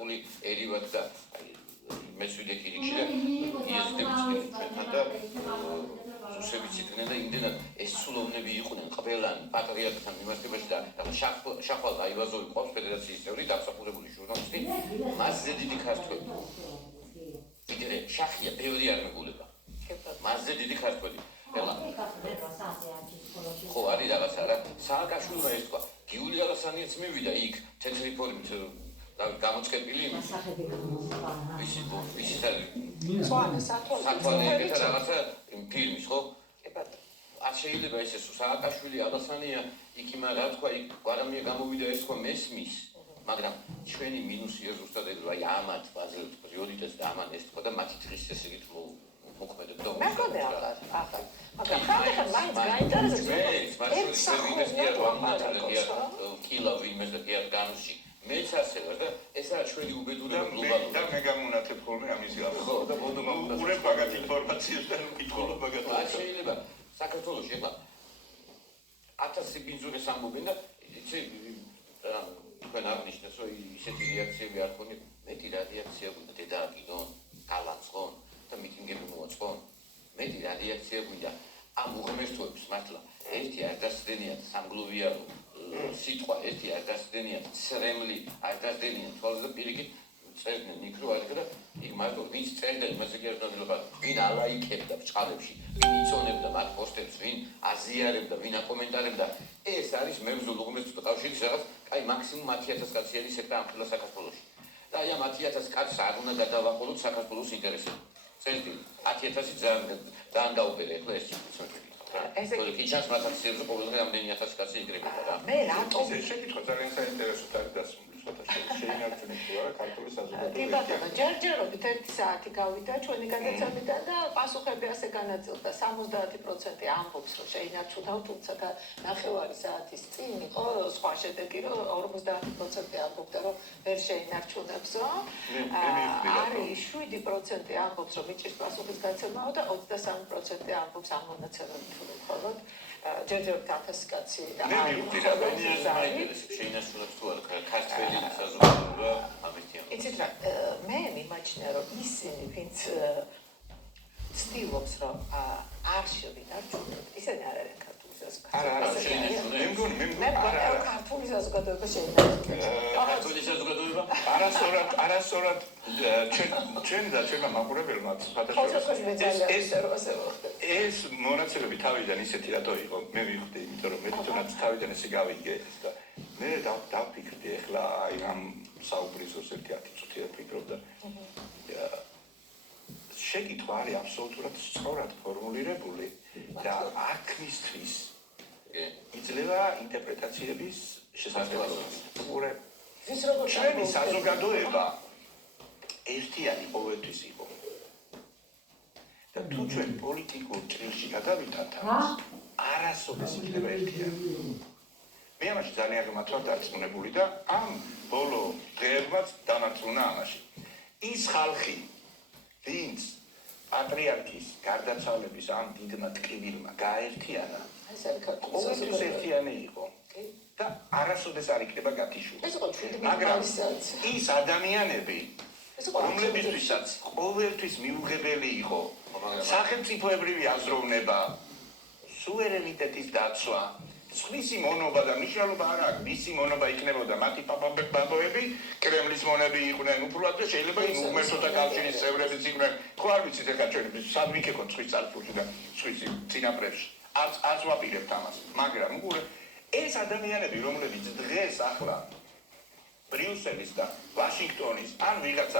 კონტაქტული ერივად და მესვიდეთ რიგში და იესდებს ჩვენთან და სუსებით იყვნენ და იმდენად ეს სულოვნები იყვნენ ყველანი პატრიოტთან მიმართებაში და შახვალ აივაზოვი ყავს ფედერაციის წევრი დამსახურებული ჟურნალისტი მასზე დიდი ქართველი ვიდრე შახია ბევრი არ მეგულება მასზე დიდი ქართველი ეხლა ხო არის რაღაცა რა სააკაშვილმა ეს თქვა გიული ალასანიაც მივიდა იქ თეთრი ფორმით გამოწყებილი ვისი სათვალე რაღაცა ფილმის ხო? არ შეიძლება ესე სააკაშვილი ალასანია იქ იმა რა თქვა იქ გვარამია გამოვიდა ეს თქვა მესმის მაგრამ ჩვენი მინუსია ზუსტად ეს აი ამათ ბაზრებს პრიორიტეტს და ამან ეს თქვა და მათი დღის ესე იგი მოქმედებ და მეგონი ახლა მაგრამ ხალხთან მაინც გაინტერესებს კილა ვინმეს და კიად განუსში მეც ასე ვარ და ეს არის ჩვენი უბედურება გლობალურად და მე გამონათებ ხოლმე ამის გამო ხო და ბოდომა უნდა უყურებ მაგათ ინფორმაციას და უკითხულობ მაგათ არ შეიძლება საქართველოში ეხლა 1000 ბინძურეს ამბობენ და იცი თქვენ აღნიშნეთ რომ ისეთი რეაქციები არ ქონია მეტი რეაქცია გვინდა დედააკიდონ გალაწყონ და მიტინგები მოაწყონ მეტი რეაქცია გვინდა ამ უღმერთოებს მართლა ერთი არ დასდენიათ სამგლოვიარო სიტყვა ერთი არ დასდენიათ ცრემლი არ დასდენიათ თვალზე და პირიქით წერდნენ იქ რო არის და იქ მარტო ვინც წერდა იმაზე კი არ დაძლევა ვინ ალაიქებდა ბჭყალებში ვინ იწონებდა მათ პოსტებს ვინ აზიარებდა ვინ აკომენტარებდა ეს არის მებრძოლ უღმერთოთა კავშირის რაღაც აი მაქსიმუმ 10,000 კაციანი სექტა ამ ხელა საქართველოში და აი ამ 10,000 კაცს არ უნდა გადავაყოლოთ საქართველოს ინტერესები წერტილი 10,000 ძალიან გაუპერე ახლა ეს ესე იგი ჩანს მათაცებზე ყოველდღე ამდენი 1000 კაცი იკრებოდა რა მე რატომ ეს შეკითხვა ძალიან საინტერესო არის დასმული შეინარჩუნე თუ არა ქართული საზოგადოება კი ბატონო ჯერჯერობით 1 საათი გავიდა ჩვენი გადაცემიდან და პასუხები ასე განაწილდა 70% ამბობს რომ შეინარჩუნა თუმცა ნახევარი საათის წინ იყო სხვა შედეგი რომ 50% ამბობდა რომ ვერ შეინარჩუნებსო არის 7% ამბობს რომ მიჭირს პასუხის გაცემაო და 23% ამბობს ამ მონაცემებით რომ მხოლოდ ჯერჯერობით 1000 კაცი არის შეინარჩუნებს თუ არა ქართველი საზოგადოება ამითია იცით რა მე მიმაჩნია რომ ისინი ვინც ცდილობს რომ არ შევინარჩუნოთ ისინი არ არიან ქართული საზოგადოება მე მგონი ქართული საზოგადოება შეინარჩუნებს ქართული საზოგადოება არასწორად ჩვენ და ჩვენმა მაყურებელმა ეს მონაცემები თავიდან ისეთი რატო იყო მე მივხვდი იმიტომ რომ მე თვითონაც თავიდან ესე გავიგე და მე დავფიქრდი ახლა აი ამ საუბრისოს ერთი 10 წუთი ვფიქრობდა შეკითხვა არის აბსოლუტურად სწორად ფორმულირებული და აქ მისთვის იძლევა ინტერპრეტაციების შესაძლებლობა. ჩვენი საზოგადოება ერთიანი ყოველთვის იყო. და თუ ჩვენ პოლიტიკურ ჭრილში გადავიდათ არასოდეს იქნება ერთიანი. მე ამაში ძალიან ღრმად ვარ დარწმუნებული და ამ ბოლო დღეებმაც დამარწმუნა ამაში. ის ხალხი ვინც პატრიარქის გარდაცვალების ამ დიდმა ტკივილმა გააერთიანა ყოველთვის ერთიანი იყო და არასოდეს არ იქნება გათიშული. მაგრამ ის ადამიანები რომლებისთვისაც ყოველთვის მიუღებელი იყო სახელმწიფოებრივი აზროვნება სუვერენიტეტის დაცვა სხვისი მონობა და მნიშვნელობა არ აქვს მისი მონობა იქნებოდა მათი პაპაბაბოები კრემლის მონები იყვნენ უბრალოდ და შეიძლება იმ უღმერთოთა კავშირის წევრებიც იყვნენ ხო არ ვიცით ეხლა ჩვენ სად ვიქეკოთ სხვის წარსულში და სხვის წინაპრებში არც ვაპირებთ ამას მაგრამ უყურე ეს ადამიანები რომლებიც დღეს ახლა ბრიუსელის და ვაშინგტონის ან ვიღაცა